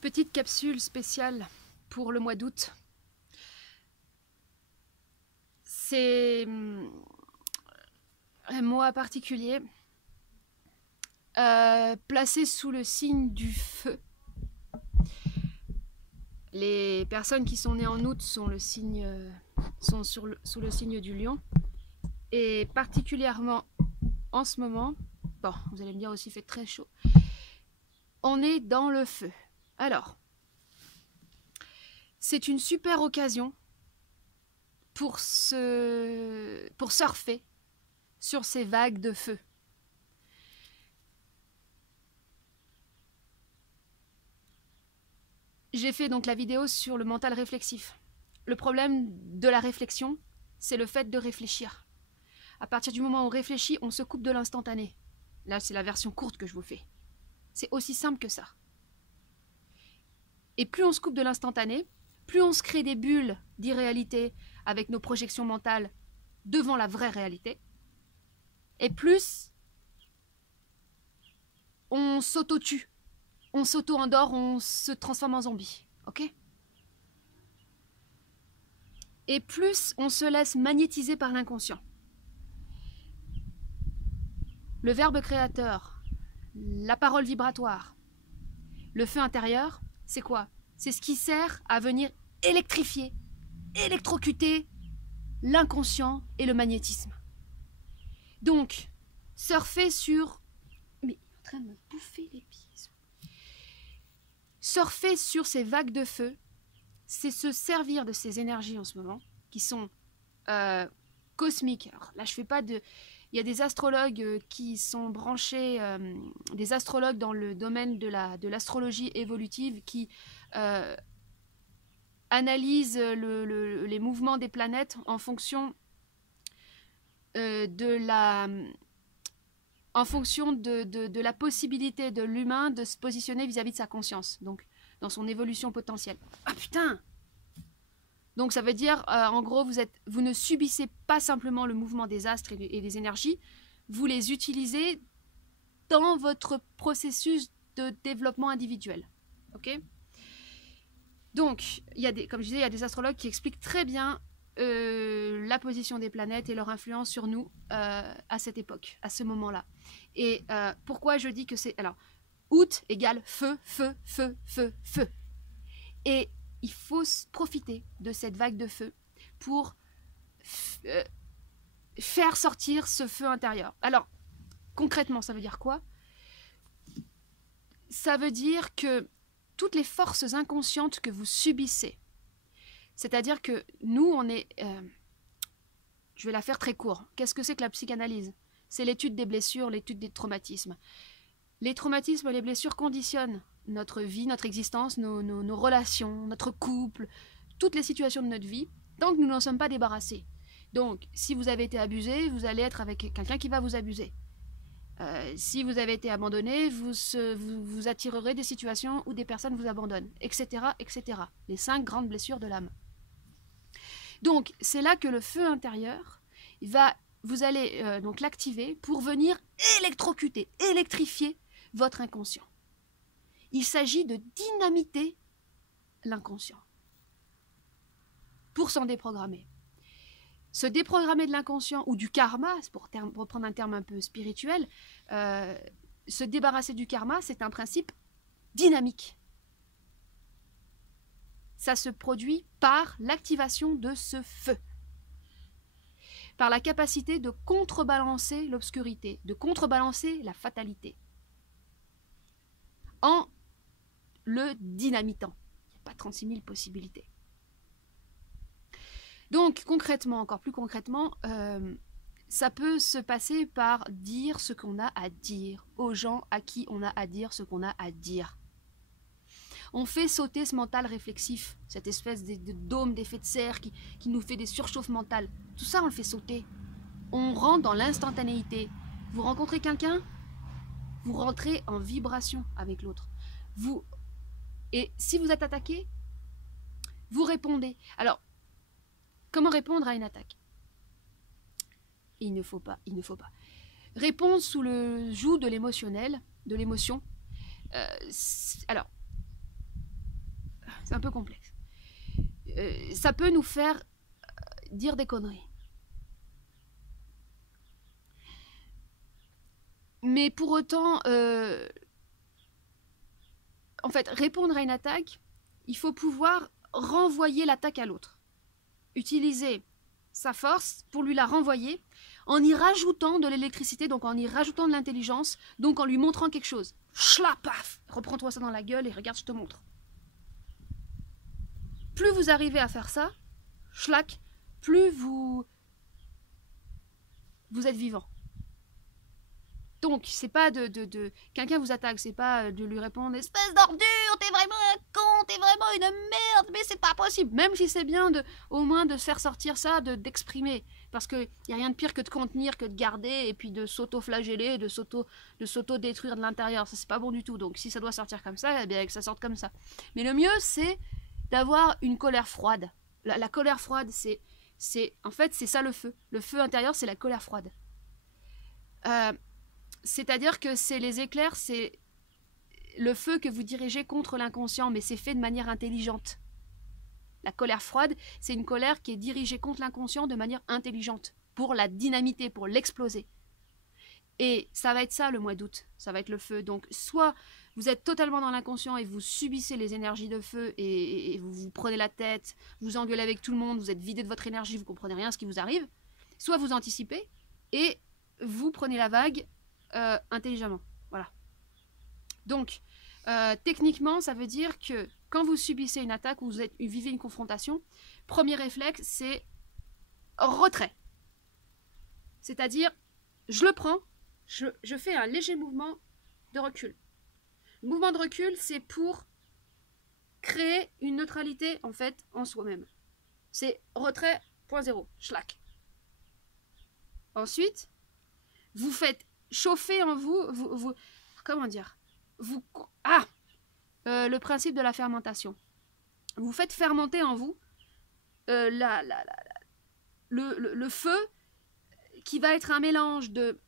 Petite capsule spéciale pour le mois d'août. C'est un mois particulier, placé sous le signe du feu. Les personnes qui sont nées en août sont sous le signe du lion. Et particulièrement en ce moment, bon, vous allez me dire aussi, il fait très chaud, on est dans le feu. Alors, c'est une super occasion pour surfer sur ces vagues de feu. J'ai fait donc la vidéo sur le mental réflexif. Le problème de la réflexion, c'est le fait de réfléchir. À partir du moment où on réfléchit, on se coupe de l'instantané. Là, c'est la version courte que je vous fais. C'est aussi simple que ça. Et plus on se coupe de l'instantané, plus on se crée des bulles d'irréalité avec nos projections mentales devant la vraie réalité, et plus on s'auto-tue, on s'auto-endort, on se transforme en zombie, ok? Et plus on se laisse magnétiser par l'inconscient. Le verbe créateur, la parole vibratoire, le feu intérieur, c'est quoi? C'est ce qui sert à venir électrifier, électrocuter l'inconscient et le magnétisme. Donc, surfer sur... Mais il est en train de me bouffer les pieds. Surfer sur ces vagues de feu, c'est se servir de ces énergies en ce moment, qui sont cosmiques. Alors là, je fais pas de... Il y a des astrologues qui sont branchés, des astrologues dans le domaine de l'astrologie évolutive qui analysent les mouvements des planètes en fonction de la possibilité de l'humain de se positionner vis-à-vis de sa conscience, donc dans son évolution potentielle. Ah putain! Donc ça veut dire, en gros, vous ne subissez pas simplement le mouvement des astres et des énergies, vous les utilisez dans votre processus de développement individuel. Ok? Donc, comme je disais, il y a des astrologues qui expliquent très bien la position des planètes et leur influence sur nous à cette époque, à ce moment-là. Et pourquoi je dis que c'est... Alors, août égale feu, feu, feu, feu, feu. Et il faut profiter de cette vague de feu pour faire sortir ce feu intérieur. Alors, concrètement, ça veut dire quoi? Ça veut dire que toutes les forces inconscientes que vous subissez, c'est-à-dire que nous, on est... je vais la faire très court. Qu'est-ce que c'est que la psychanalyse? C'est l'étude des blessures, l'étude des traumatismes. Les traumatismes, les blessures conditionnent notre vie, notre existence, nos relations, notre couple, toutes les situations de notre vie, tant que nous n'en sommes pas débarrassés. Donc, si vous avez été abusé, vous allez être avec quelqu'un qui va vous abuser. Si vous avez été abandonné, vous attirerez des situations où des personnes vous abandonnent, etc., etc. Les 5 grandes blessures de l'âme. Donc, c'est là que le feu intérieur, vous allez donc l'activer pour venir électrocuter, électrifier votre inconscient. Il s'agit de dynamiter l'inconscient pour s'en déprogrammer. Se déprogrammer de l'inconscient ou du karma, pour reprendre un terme un peu spirituel, se débarrasser du karma, c'est un principe dynamique. Ça se produit par l'activation de ce feu, par la capacité de contrebalancer l'obscurité, de contrebalancer la fatalité, en le dynamitant. Il n'y a pas 36 000 possibilités. Donc, concrètement, encore plus concrètement, ça peut se passer par dire ce qu'on a à dire aux gens à qui on a à dire ce qu'on a à dire. On fait sauter ce mental réflexif, cette espèce de dôme d'effet de serre qui nous fait des surchauffes mentales. Tout ça, on le fait sauter. On rentre dans l'instantanéité. Vous rencontrez quelqu'un, vous rentrez en vibration avec l'autre. Et si vous êtes attaqué, vous répondez. Alors, comment répondre à une attaque? Il ne faut pas. Répondre sous le joug de l'émotionnel, de l'émotion. Alors, C'est un peu complexe. Ça peut nous faire dire des conneries. Mais pour autant, en fait, répondre à une attaque, il faut pouvoir renvoyer l'attaque à l'autre. Utiliser sa force pour lui la renvoyer en y rajoutant de l'électricité, donc en y rajoutant de l'intelligence, donc en lui montrant quelque chose. Chla, paf, reprends-toi ça dans la gueule et regarde, je te montre. Plus vous arrivez à faire ça, schlac, plus vous êtes vivant. Donc, c'est pas quelqu'un vous attaque, c'est pas de lui répondre espèce d'ordure, t'es vraiment un con, t'es vraiment une merde, mais c'est pas possible. Même si c'est bien au moins de faire sortir ça, d'exprimer. Parce que y a rien de pire que de contenir, que de garder, et puis de s'auto-flageller, de s'auto-détruire de l'intérieur. Ça, c'est pas bon du tout. Donc, si ça doit sortir comme ça, eh bien que ça sorte comme ça. Mais le mieux, c'est d'avoir une colère froide. La colère froide, en fait, c'est ça le feu. Le feu intérieur, c'est la colère froide. C'est-à-dire que c'est les éclairs, c'est le feu que vous dirigez contre l'inconscient, mais c'est fait de manière intelligente. La colère froide, c'est une colère qui est dirigée contre l'inconscient de manière intelligente, pour la dynamiter, pour l'exploser. Et ça va être ça le mois d'août, ça va être le feu. Donc soit vous êtes totalement dans l'inconscient et vous subissez les énergies de feu et vous vous prenez la tête, vous engueulez avec tout le monde, vous êtes vidé de votre énergie, vous comprenez rien à ce qui vous arrive. Soit vous anticipez et vous prenez la vague intelligemment. Voilà. Donc, techniquement, ça veut dire que quand vous subissez une attaque ou vous vivez une confrontation, premier réflexe, c'est retrait. C'est-à-dire, je le prends, je fais un léger mouvement de recul. Le mouvement de recul, c'est pour créer une neutralité, en fait, en soi-même. C'est retrait, point zéro, schlac. Ensuite, vous faites chauffer en vous comment dire, le principe de la fermentation. Vous faites fermenter en vous le feu qui va être un mélange de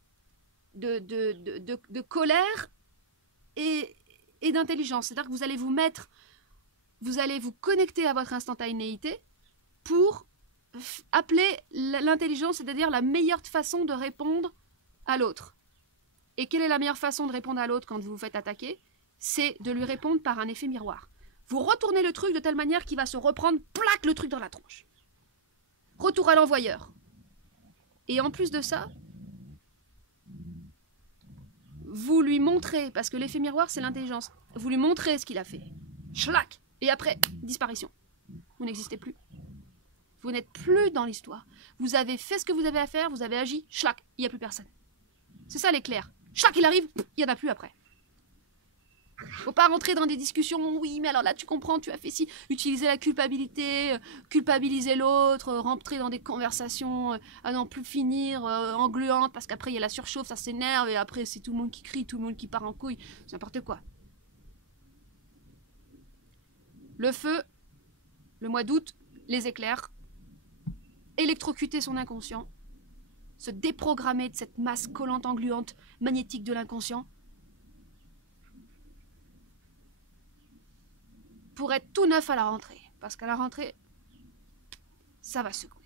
colère et d'intelligence. C'est-à-dire que vous allez vous connecter à votre instantanéité pour appeler l'intelligence, c'est-à-dire la meilleure façon de répondre à l'autre. Et quelle est la meilleure façon de répondre à l'autre quand vous vous faites attaquer? C'est de lui répondre par un effet miroir. Vous retournez le truc de telle manière qu'il va se reprendre, plaque le truc dans la tronche. Retour à l'envoyeur. Et en plus de ça, vous lui montrez, parce que l'effet miroir c'est l'intelligence, vous lui montrez ce qu'il a fait. Schlac. Et après, disparition. Vous n'existez plus. Vous n'êtes plus dans l'histoire. Vous avez fait ce que vous avez à faire, vous avez agi, schlac, il n'y a plus personne. C'est ça l'éclair. Schlac, il arrive, il n'y en a plus après. Faut pas rentrer dans des discussions, oui, mais alors là, tu comprends, tu as fait ci, utiliser la culpabilité, culpabiliser l'autre, rentrer dans des conversations à n'en plus finir, engluantes, parce qu'après, il y a la surchauffe, ça s'énerve, et après, c'est tout le monde qui crie, tout le monde qui part en couille, c'est n'importe quoi. Le feu, le mois d'août, les éclairs, électrocuter son inconscient, se déprogrammer de cette masse collante, engluante, magnétique de l'inconscient, pour être tout neuf à la rentrée. Parce qu'à la rentrée, ça va secouer.